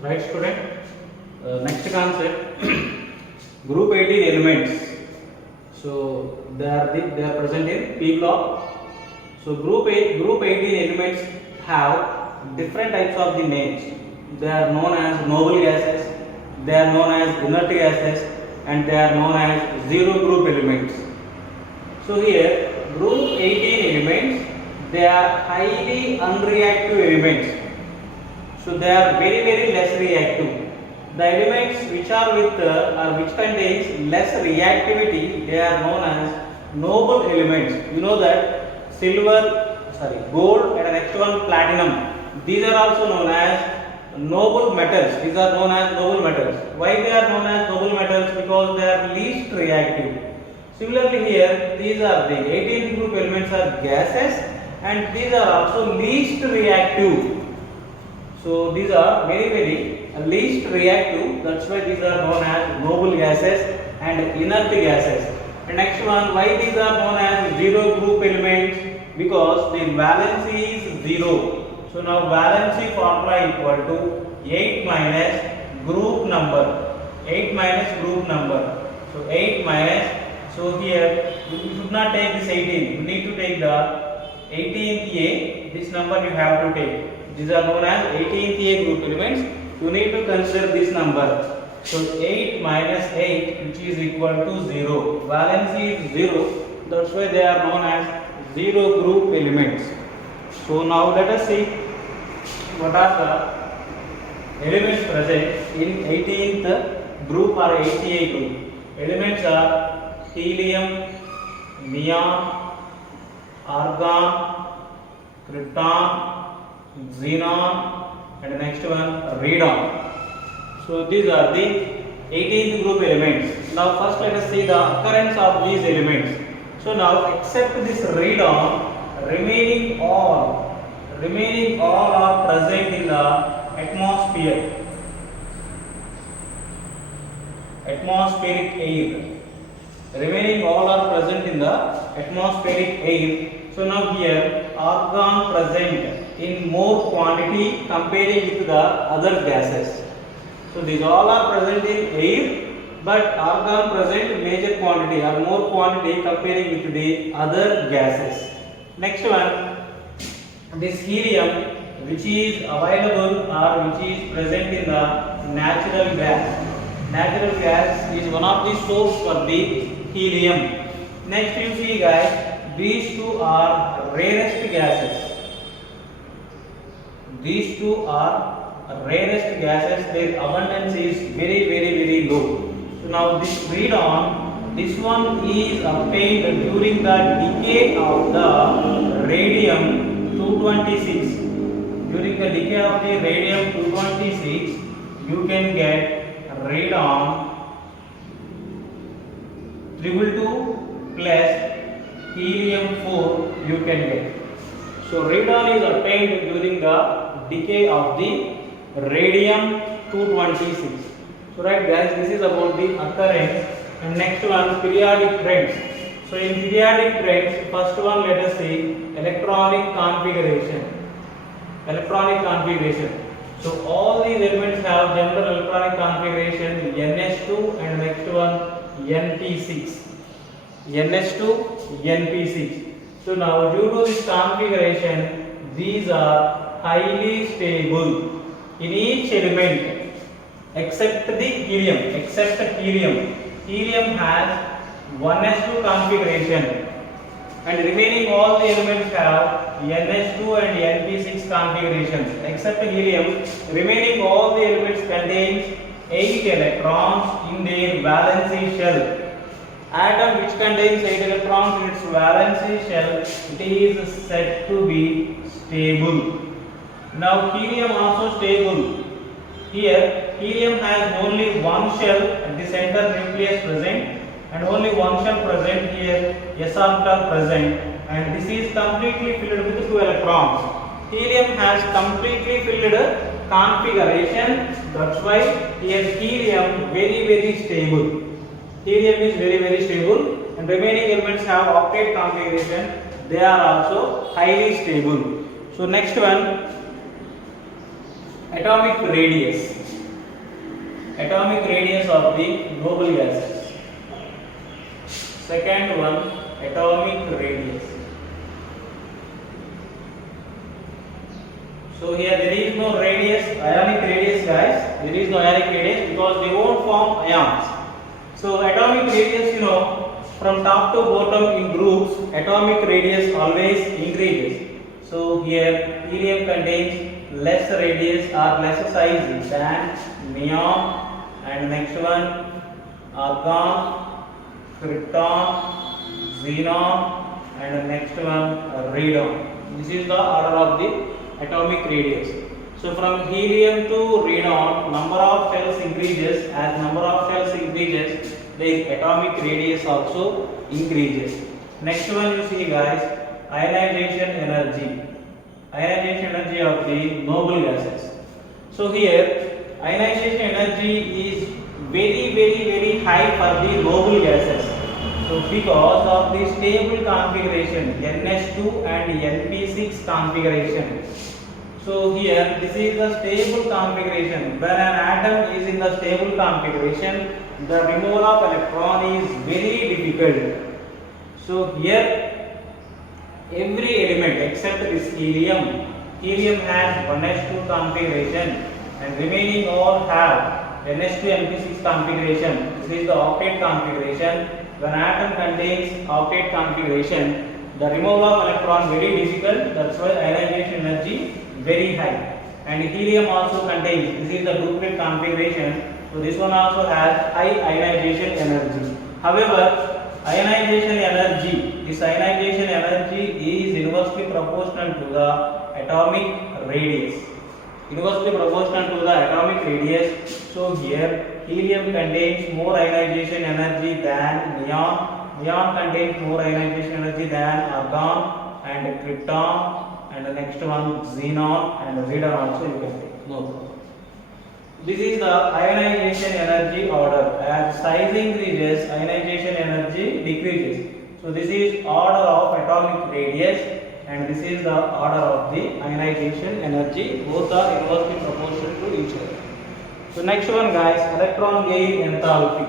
Right, student? Next concept, group 18 elements. So they are present in P block. So group 18 elements have different types of the names. They are known as noble gases, they are known as inert gases, and they are known as zero group elements. So here group 18 elements, they are highly unreactive elements. So they are very less reactive. The elements which are with or which contains less reactivity, they are known as noble elements. You know that gold, and the next one platinum. These are also known as noble metals. These are known as noble metals. Why they are known as noble metals? Because they are least reactive. Similarly here, these are the 18th group elements are gases, and these are also least reactive. So these are very least reactive. That's why these are known as noble gases and inert gases. And next one, why these are known as zero group elements? Because the valency is zero. So now valency formula equal to 8 minus group number. 8 minus group number. So 8 minus. So here you should not take this 18. You need to take the 18th A. This number you have to take. These are known as 18th A group elements. You need to consider this number. So 8 minus 8, which is equal to 0. Valency is 0. That's why they are known as zero group elements. So now let us see what are the elements present in 18th group or 80A group. Elements are helium, neon, argon, krypton, xenon, and the next one radon. So these are the 18th group elements. Now first let us see the occurrence of these elements. So now except this radon, remaining all are present in the atmosphere. Atmospheric air. Remaining all are present in the atmospheric air. So now here argon present in more quantity comparing with the other gases. So these all are present in air, but argon present in major quantity or more quantity comparing with the other gases. Next one, this helium which is available or which is present in the natural gas. Natural gas is one of the source for the helium. Next you see guys, these two are rarest gases. These two are rarest gases. Their abundance is very low. So now this radon, this one is obtained during the decay of the radium 226. During the decay of the radium 226, you can get radon 222 plus helium 4 you can get. So radon is obtained during the decay of the radium 226. So right guys, this is about the occurrence. And next one, periodic trends. So in periodic trends, first one let us see electronic configuration. So all these elements have general electronic configuration NS2 and next one NP6. NS2, NP6. So now due to this configuration, these are highly stable in each element except the helium. Helium has 1s2 configuration, and remaining all the elements have NS2 and NP6 configurations except helium. Remaining all the elements contains 8 electrons in their valency shell. Atom which contains 8 electrons in its valency shell, it is said to be stable. Now helium also stable. Here helium has only one shell at the center nucleus present, and only one shell present here, s orbital present, and this is completely filled with 2 electrons. Helium has completely filled configuration. That's why here helium very stable. Helium is very stable, and remaining elements have octet configuration. They are also highly stable. So next one, atomic radius. atomic radius of the noble gases. Second one, atomic radius. So here there is no radius, ionic radius guys, there is no ionic radius because they won't form ions. So atomic radius, from top to bottom in groups, atomic radius always increases. So here helium contains less radius or less size than neon, and next one argon, krypton, xenon, and next one radon. This is the order of the atomic radius. So from helium to radon, number of shells increases. As number of shells increases, the atomic radius also increases. Next one you see guys, ionization energy. Ionization energy of the noble gases. So here ionization energy is very high for the noble gases. So because of the stable configuration NH2 and NP6 configuration. So here this is the stable configuration. When an atom is in the stable configuration, the removal of electron is very difficult. So here every element except this helium has 1s2 configuration and remaining all have NH2 NP6 configuration. This is the octet configuration. When atom contains octet configuration, the removal of electron very difficult. That's why ionization energy very high. And helium also contains, this is the duplicate configuration. So this one also has high ionization energy. However, ionization energy, this ionization energy is inversely proportional to the atomic radius. Inversely proportional to the atomic radius. So here helium contains more ionization energy than neon. Neon contains more ionization energy than argon and krypton, and the next one xenon and radon also you can take. No problem. This is the ionization energy order. As size increases, ionization energy decreases. So this is order of atomic radius, and this is the order of the ionization energy. Both are inversely proportional to each other. So next one guys, electron gain enthalpy.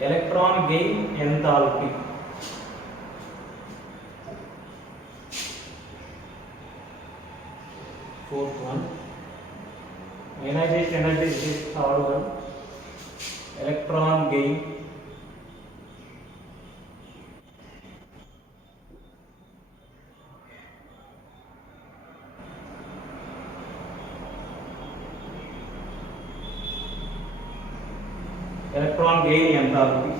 Electron gain enthalpy. Fourth one, ionization energy, this is third one, electron gain. Electron gain enthalpy.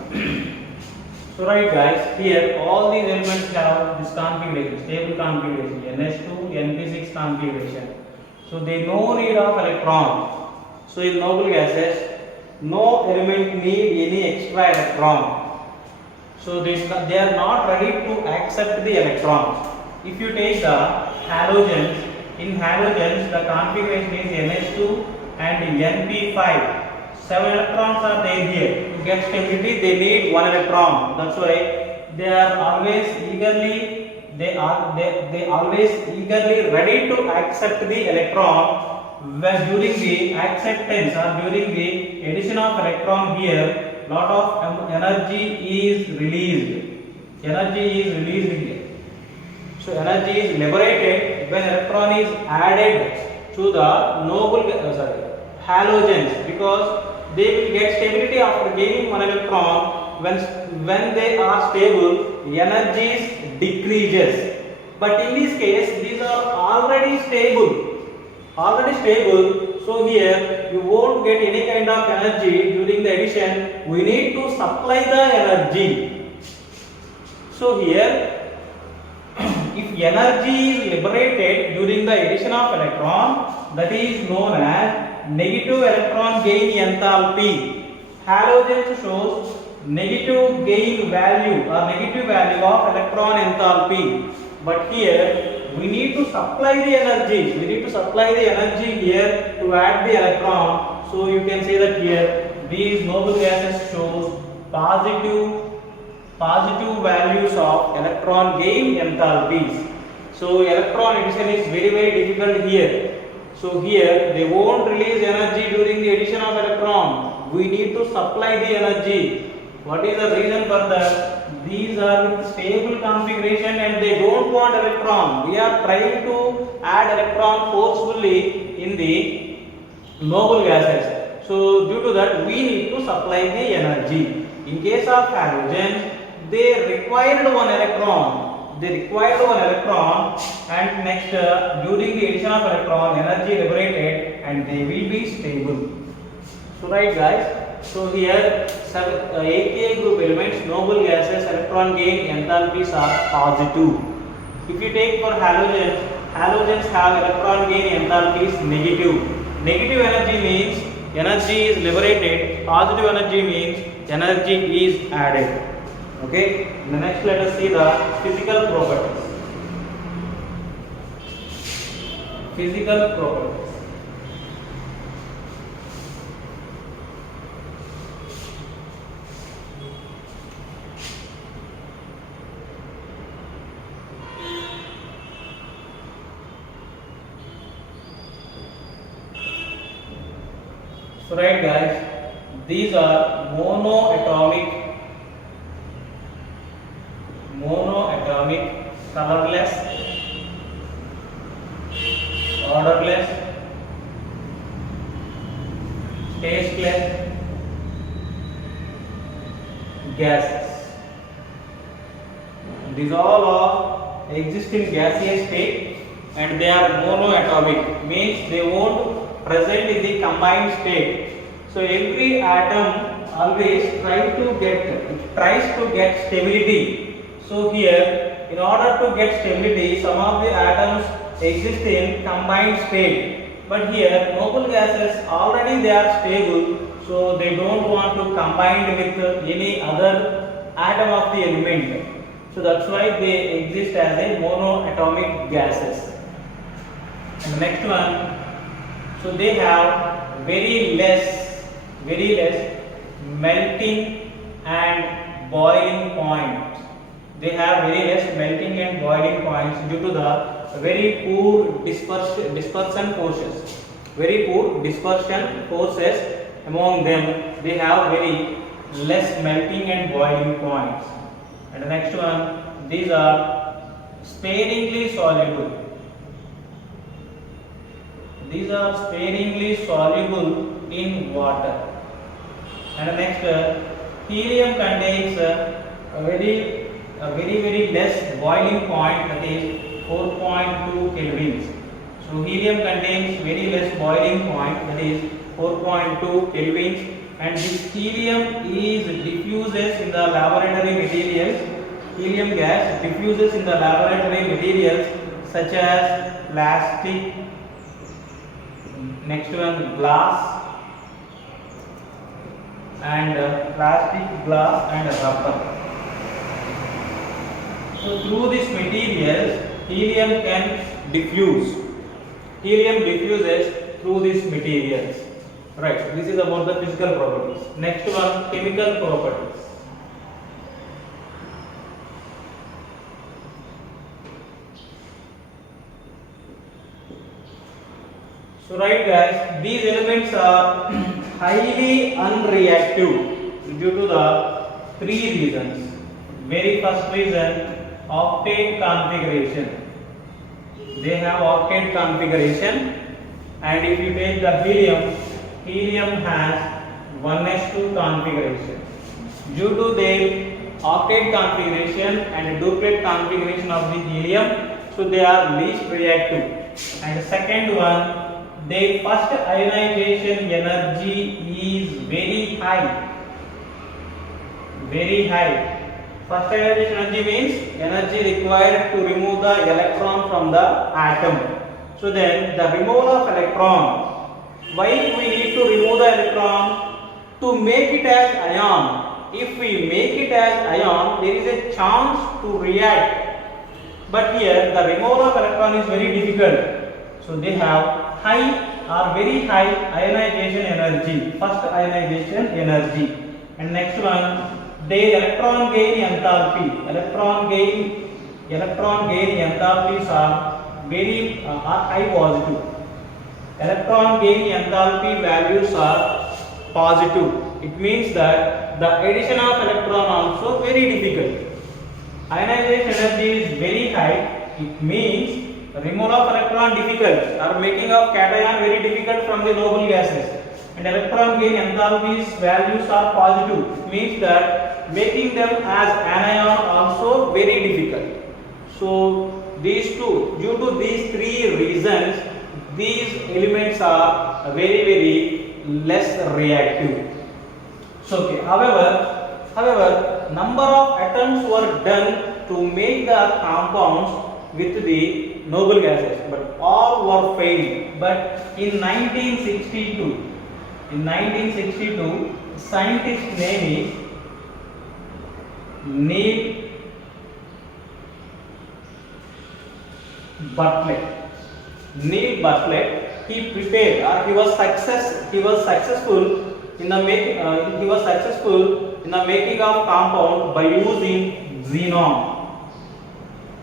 So right guys, here all these elements have this configuration, stable configuration, NH2, NP6 configuration. So they no need of electron. So in noble gases, no element need any extra electron. So they are not ready to accept the electrons. If you take the halogens, in halogens the configuration is NH2 and NP5. 7 electrons are there here. To get stability, they need 1 electron. That's why they are always eagerly ready to accept the electron. When during the acceptance or during the addition of electron here, lot of energy is released. Energy is released here. So energy is liberated when electron is added to the halogens, because they will get stability after gaining 1 electron. When they are stable, energy decreases. But in this case, these are already stable. So here you won't get any kind of energy during the addition. We need to supply the energy. So here, if energy is liberated during the addition of electron, that is known as negative electron gain enthalpy. Halogens shows negative gain value or negative value of electron enthalpy. But here we need to supply the energy. We need to supply the energy here to add the electron. So you can say that here these noble gases shows positive values of electron gain enthalpies. So electron addition is very difficult here. So here they won't release energy during the addition of electron. We need to supply the energy. What is the reason for that? These are with stable configuration and they don't want electron. We are trying to add electron forcefully in the noble gases. So due to that we need to supply the energy. In case of halogens, they required one electron. And next during the addition of electron, energy liberated and they will be stable. So right guys. So here AKI group elements, noble gases, electron gain enthalpies are positive. If you take for halogens, halogens have electron gain enthalpies negative. Negative energy means energy is liberated. Positive energy means energy is added. Okay. The next let us see the physical properties. Physical properties. So right guys, these are monoatomic, colorless, odorless, tasteless gases. These all are exist in gaseous state and they are monoatomic, means they won't present in the combined state. So every atom always tries to get stability. So here, in order to get stability, some of the atoms exist in combined state. But here, noble gases already they are stable, so they don't want to combine with any other atom of the element. So that's why they exist as a monoatomic gases. And the next one, so they have very less melting and boiling points. They have very less melting and boiling points due to the very poor dispersion forces. Very poor dispersion forces among them. They have very less melting and boiling points. And the next one, these are sparingly soluble. These are sparingly soluble in water. And the next, helium contains a very less boiling point, that is 4.2 kelvins. So helium contains very less boiling point, that is 4.2 kelvins, and this helium is diffuses in the laboratory materials. Helium gas diffuses in the laboratory materials such as plastic, next one glass and plastic, glass and rubber. So through these materials, helium can diffuse. Helium diffuses through these materials. Right. This is about the physical properties. Next one, chemical properties. So right guys, these elements are highly unreactive due to the three reasons. Very first reason, octet configuration. They have octet configuration, and if you take the helium has 1s2 configuration. Due to their octet configuration and duplet configuration of the helium, so they are least reactive. And the second one, their first ionization energy is very high. Very high. First ionization energy means energy required to remove the electron from the atom. So then the removal of electron. Why we need to remove the electron? To make it as ion. If we make it as ion, there is a chance to react. But here the removal of electron is very difficult. So they have high or very high ionization energy. First ionization energy. And next one, their electron gain enthalpy. Electron gain enthalpies are very high positive. electron gain enthalpy values are positive. It means that the addition of electron also very difficult. Ionization energy is very high. It means removal of electron difficult or making of cation very difficult from the noble gases. And electron gain enthalpy's values are positive. It means that making them as anion also very difficult. So these two, due to these three reasons, these elements are very less reactive. So okay, however, number of attempts were done to make the compounds with the noble gases, but all were failed. But in 1962, scientist name is Neil Bartlett. Neil Bartlett, he prepared, or he was successful in the making of compound by using xenon.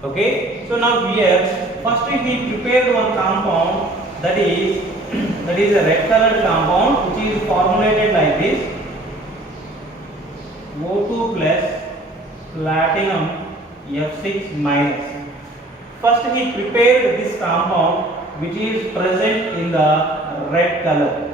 Okay, so now here first he prepared one compound that is a red colored compound, which is formulated like this: O2 plus platinum F6 minus. First he prepared this compound which is present in the red color.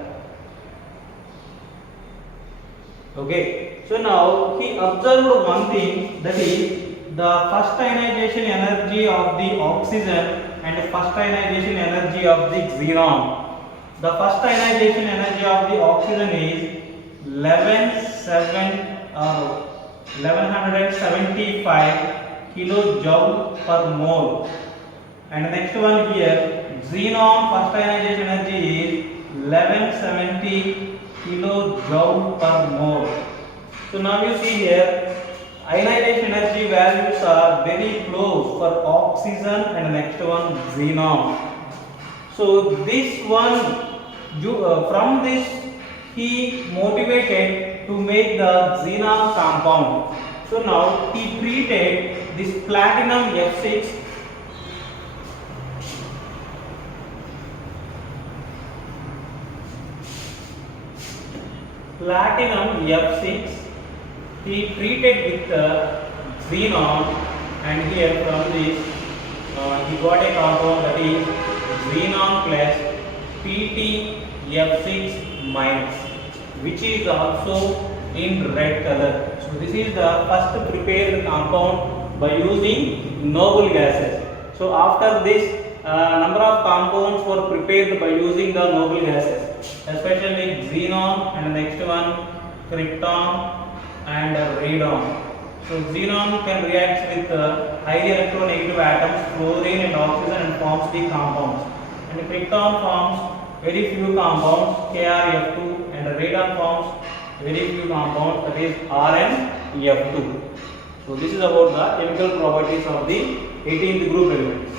Okay, so now he observed one thing, that is the first ionization energy of the oxygen and the first ionization energy of the xenon. The first ionization energy of the oxygen is 1175 kilojoule per mole, and the next one here, xenon first ionization energy is 1170 kilojoule per mole. So now you see here, ionization energy values are very close for oxygen and the next one xenon. So this one, from this he motivated to make the xenon compound. So now he treated this platinum F6 he treated with xenon, and here from this he got a compound that is xenon plus PtF6 minus, which is also in red color. So this is the first prepared compound by using noble gases. So after this, number of compounds were prepared by using the noble gases, especially xenon, and the next one krypton and radon. So xenon can react with highly electronegative atoms, fluorine and oxygen, and forms the compounds. And krypton forms very few compounds, KrF2, and radon forms very few compounds, that is RnF2. So this is about the chemical properties of the 18th group elements.